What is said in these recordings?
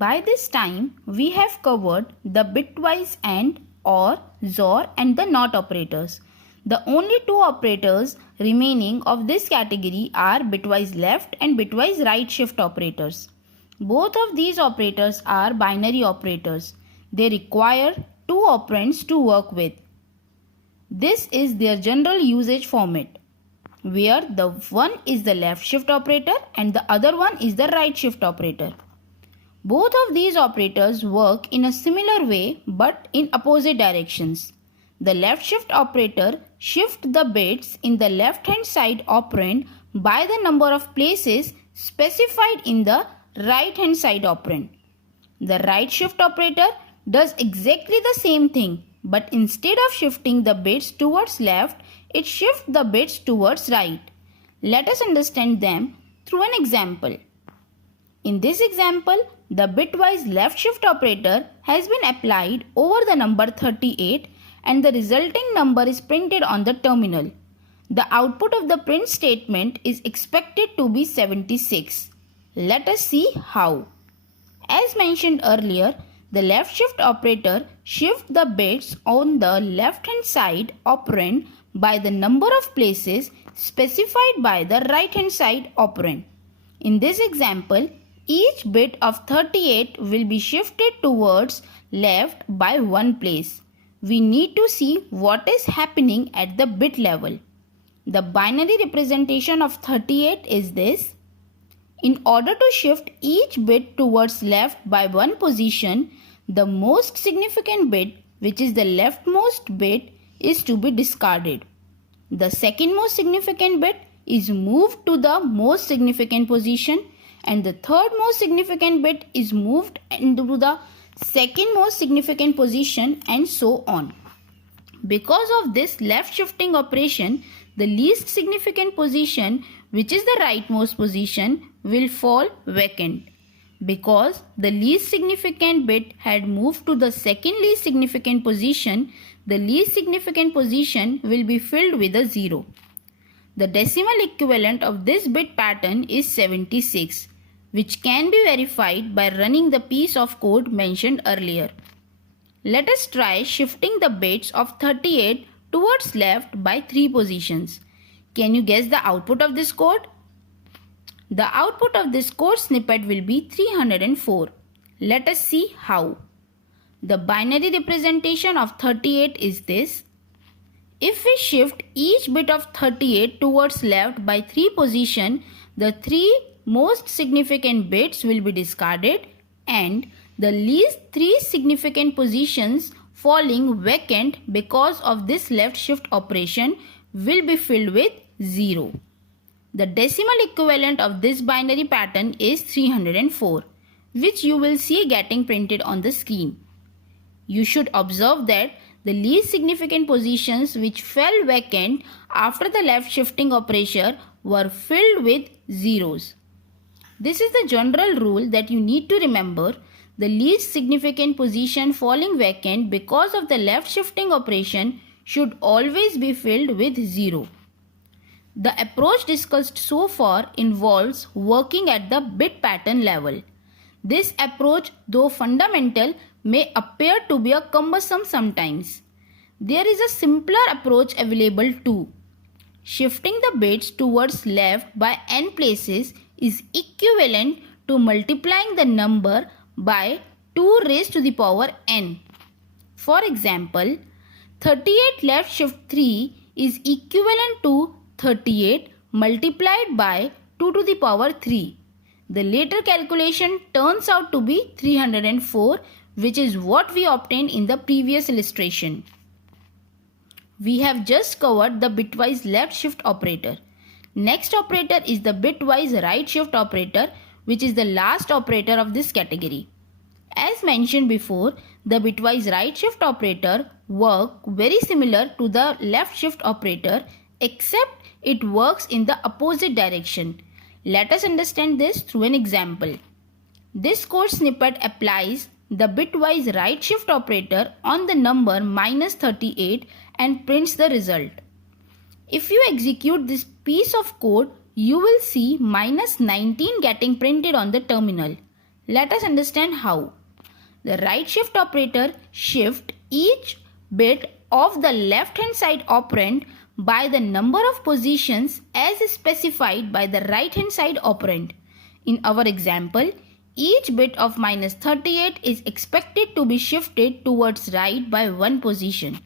By this time, we have covered the bitwise AND, OR, XOR and the NOT operators. The only two operators remaining of this category are bitwise left and bitwise right shift operators. Both of these operators are binary operators. They require two operands to work with. This is their general usage format, where the one is the left shift operator and the other one is the right shift operator. Both of these operators work in a similar way but in opposite directions. The left shift operator shifts the bits in the left hand side operand by the number of places specified in the right hand side operand. The right shift operator does exactly the same thing, but instead of shifting the bits towards left, it shifts the bits towards right. Let us understand them through an example. In this example, the bitwise left shift operator has been applied over the number 38 and the resulting number is printed on the terminal. The output of the print statement is expected to be 76. Let us see how. As mentioned earlier, the left shift operator shifts the bits on the left hand side operand by the number of places specified by the right hand side operand. In this example, each bit of 38 will be shifted towards left by one place. We need to see what is happening at the bit level. The binary representation of 38 is this. In order to shift each bit towards left by one position, the most significant bit, which is the leftmost bit, is to be discarded. The second most significant bit is moved to the most significant position and the third most significant bit is moved into the second most significant position and so on. Because of this left shifting operation, the least significant position, which is the rightmost position, will fall vacant. Because the least significant bit had moved to the second least significant position, the least significant position will be filled with a 0. The decimal equivalent of this bit pattern is 76, which can be verified by running the piece of code mentioned earlier. Let us try shifting the bits of 38 towards left by 3 positions. Can you guess the output of this code? The output of this code snippet will be 304. Let us see how. The binary representation of 38 is this. If we shift each bit of 38 towards left by 3 positions, the 3 most significant bits will be discarded and the least 3 significant positions falling vacant because of this left shift operation will be filled with 0. The decimal equivalent of this binary pattern is 304, which you will see getting printed on the screen. You should observe that the least significant positions which fell vacant after the left shifting operation were filled with zeros. This is the general rule that you need to remember. The least significant position falling vacant because of the left shifting operation should always be filled with 0. The approach discussed so far involves working at the bit pattern level. This approach, though fundamental, may appear to be cumbersome sometimes. There is a simpler approach available too. Shifting the bits towards left by n places is equivalent to multiplying the number by 2 raised to the power n. For example, 38 left shift 3 is equivalent to 38 multiplied by 2 to the power 3. The later calculation turns out to be 304, which is what we obtained in the previous illustration. We have just covered the bitwise left shift operator. Next operator is the bitwise right shift operator, which is the last operator of this category. As mentioned before, the bitwise right shift operator works very similar to the left shift operator, except it works in the opposite direction. Let us understand this through an example. This code snippet applies the bitwise right shift operator on the number -38 and prints the result. If you execute this piece of code, you will see -19 getting printed on the terminal. Let us understand how. The right shift operator shifts each bit of the left hand side operand by the number of positions as specified by the right hand side operand. In our example, each bit of -38 is expected to be shifted towards right by one position.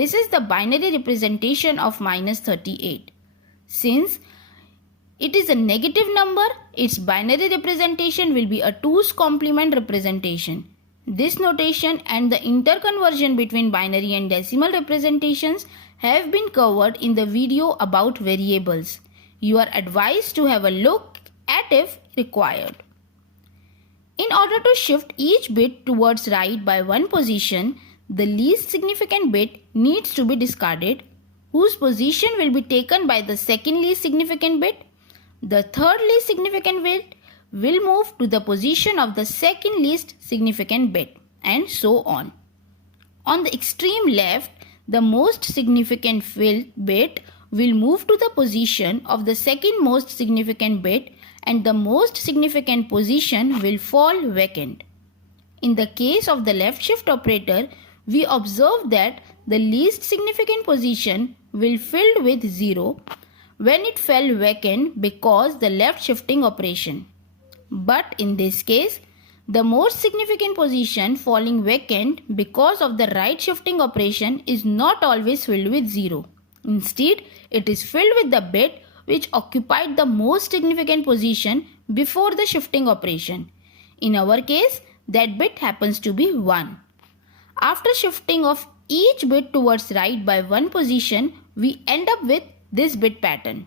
This is the binary representation of -38. Since it is a negative number, its binary representation will be a 2's complement representation. This notation and the interconversion between binary and decimal representations have been covered in the video about variables. You are advised to have a look at if required. In order to shift each bit towards right by one position, the least significant bit needs to be discarded, whose position will be taken by the second least significant bit. The third least significant bit will move to the position of the second least significant bit, and so on. On the extreme left, the most significant bit will move to the position of the second most significant bit, and the most significant position will fall vacant. In the case of the left shift operator, we observe that the least significant position will filled with 0 when it fell vacant because the left shifting operation. But in this case, the most significant position falling vacant because of the right shifting operation is not always filled with 0. Instead, it is filled with the bit which occupied the most significant position before the shifting operation. In our case, that bit happens to be 1. After shifting of each bit towards right by one position, we end up with this bit pattern.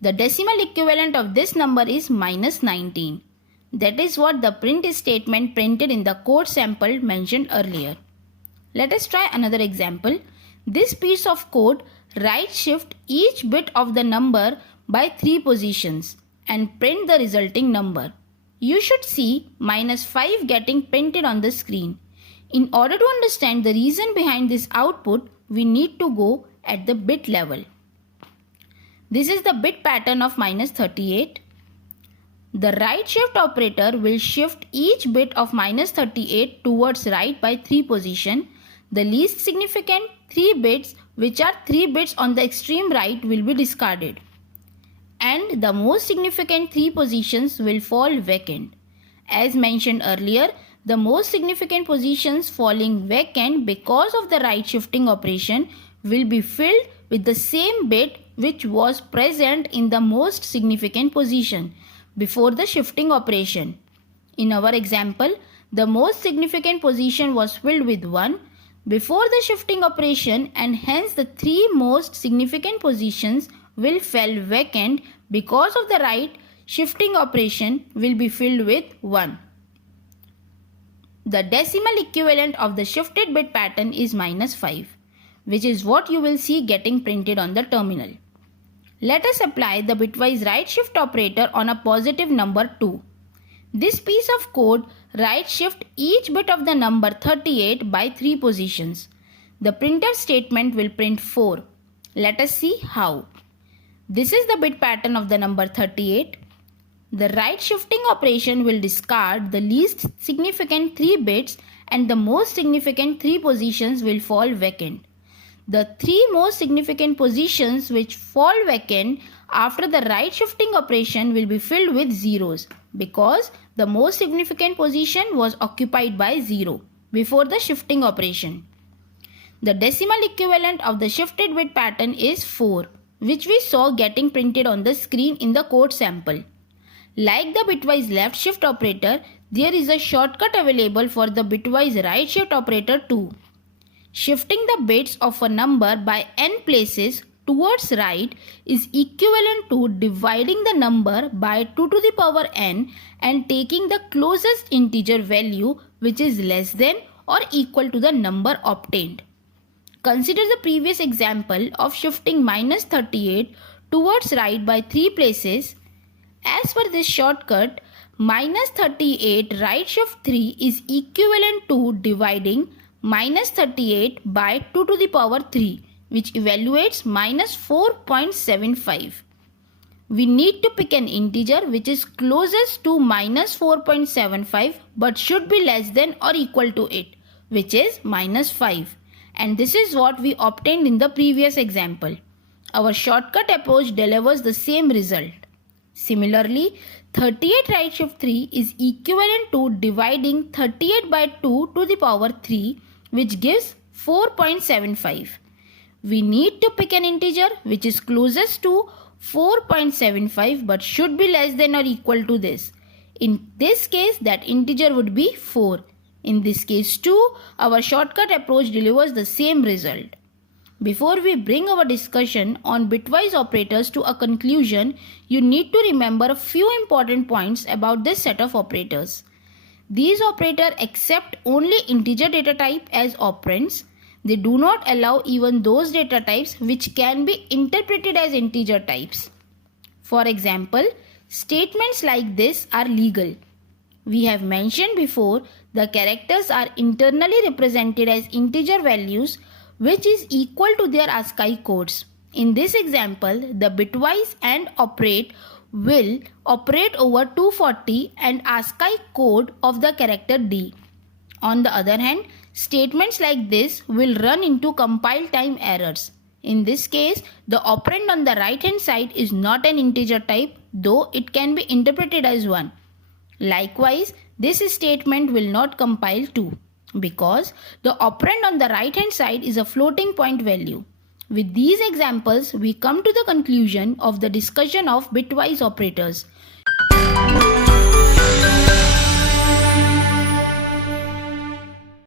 The decimal equivalent of this number is -19. That is what the print statement printed in the code sample mentioned earlier. Let us try another example. This piece of code right shift each bit of the number by 3 positions and print the resulting number. You should see -5 getting printed on the screen. In order to understand the reason behind this output, we need to go at the bit level. This is the bit pattern of -38. The right shift operator will shift each bit of -38 towards right by 3 positions. The least significant 3 bits, which are 3 bits on the extreme right, will be discarded. And the most significant 3 positions will fall vacant. As mentioned earlier, the most significant positions falling vacant because of the right shifting operation will be filled with the same bit which was present in the most significant position before the shifting operation. In our example, the most significant position was filled with 1 before the shifting operation, and hence the 3 most significant positions will fall vacant because of the right shifting operation will be filled with 1. The decimal equivalent of the shifted bit pattern is -5, which is what you will see getting printed on the terminal. Let us apply the bitwise right shift operator on a positive number 2. This piece of code right shift each bit of the number 38 by 3 positions. The printf statement will print 4. Let us see how. This is the bit pattern of the number 38. The right shifting operation will discard the least significant 3 bits and the most significant 3 positions will fall vacant. The 3 most significant positions which fall vacant after the right shifting operation will be filled with zeros because the most significant position was occupied by 0 before the shifting operation. The decimal equivalent of the shifted bit pattern is 4, which we saw getting printed on the screen in the code sample. Like the bitwise left shift operator, there is a shortcut available for the bitwise right shift operator too. Shifting the bits of a number by n places towards right is equivalent to dividing the number by 2 to the power n and taking the closest integer value which is less than or equal to the number obtained. Consider the previous example of shifting -38 towards right by 3 places. As per this shortcut, -38 right shift 3 is equivalent to dividing -38 by 2 to the power 3, which evaluates -4.75. we need to pick an integer which is closest to minus 4.75 but should be less than or equal to it, which is minus 5. And this is what we obtained in the previous example. Our shortcut approach delivers the same result. Similarly, 38 right shift 3 is equivalent to dividing 38 by 2 to the power 3, which gives 4.75. We need to pick an integer which is closest to 4.75 but should be less than or equal to this. In this case, that integer would be 4. In this case too, our shortcut approach delivers the same result. Before we bring our discussion on bitwise operators to a conclusion, you need to remember a few important points about this set of operators. These operators accept only integer data type as operands. They do not allow even those data types which can be interpreted as integer types. For example, statements like this are legal. We have mentioned before the characters are internally represented as integer values which is equal to their ASCII codes. In this example, the bitwise AND operate will operate over 240 and ASCII code of the character D. On the other hand, statements like this will run into compile time errors. In this case, the operand on the right hand side is not an integer type, though it can be interpreted as one. Likewise, this statement will not compile too, because the operand on the right hand side is a floating point value. With these examples, we come to the conclusion of the discussion of bitwise operators.